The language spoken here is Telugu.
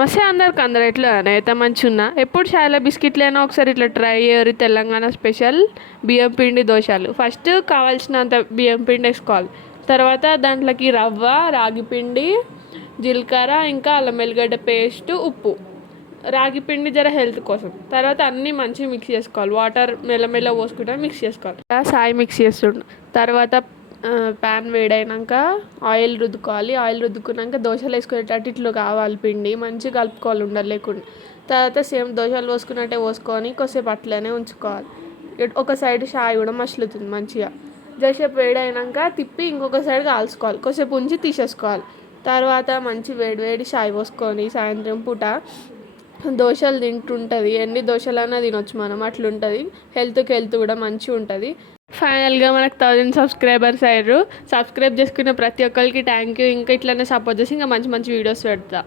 మస్తే అందరికి అందరు ఎట్లా నేత మంచి ఉన్నా ఎప్పుడు చాలా బిస్కెట్లైనా ఒకసారి ఇట్లా ట్రై చేయరు తెలంగాణ స్పెషల్ బియ్యం పిండి దోశలు. ఫస్ట్ కావాల్సినంత బియ్యం పిండి వేసుకోవాలి. తర్వాత దాంట్లోకి రవ్వ రాగి పిండి జీలకర్ర ఇంకా అల్లం వెల్లిగడ్డ పేస్ట్ ఉప్పు. రాగి పిండి జర హెల్త్ కోసం. తర్వాత అన్నీ మంచిగా మిక్స్ చేసుకోవాలి. వాటర్ మెల్లమెల్ల పోసుకుంటా మిక్స్ చేసుకోవాలి. సాయి మిక్స్ చేస్తుండు. తర్వాత ప్యాన్ వేడైనాక ఆయిల్ రుద్దుకోవాలి. ఆయిల్ రుద్దుకున్నాక దోశలు వేసుకునేటట్టు ఇట్లా కావాలి పిండి. మంచిగా కలుపుకోవాలి ఉండలేకుండా తర్వాత సేమ్ దోశలు పోసుకున్నట్టే పోసుకొని కొద్దిసేపు అట్లనే ఉంచుకోవాలి. ఒక సైడ్ షాయి కూడా మసులుతుంది మంచిగా. జరసేపు వేడైనాక తిప్పి ఇంకొక సైడ్ కాల్చుకోవాలి. కొద్దిసేపు ఉంచి తీసేసుకోవాలి. తర్వాత మంచి వేడి వేడి షాయి పోసుకొని సాయంత్రం పూట దోశలు తింటుంటుంది. ఎన్ని దోశలైనా తినొచ్చు మనం. అట్లుంటుంది. హెల్త్కి హెల్త్ కూడా మంచిగా ఉంటుంది. ఫైనల్గా మనకు థౌజండ్ సబ్స్క్రైబర్స్ అయ్యారు. సబ్స్క్రైబ్ చేసుకున్న ప్రతి ఒక్కరికి థ్యాంక్ యూ ఇంకా ఇట్లనే సపోర్ట్ చేసి ఇంకా మంచి మంచి వీడియోస్ పెడతా.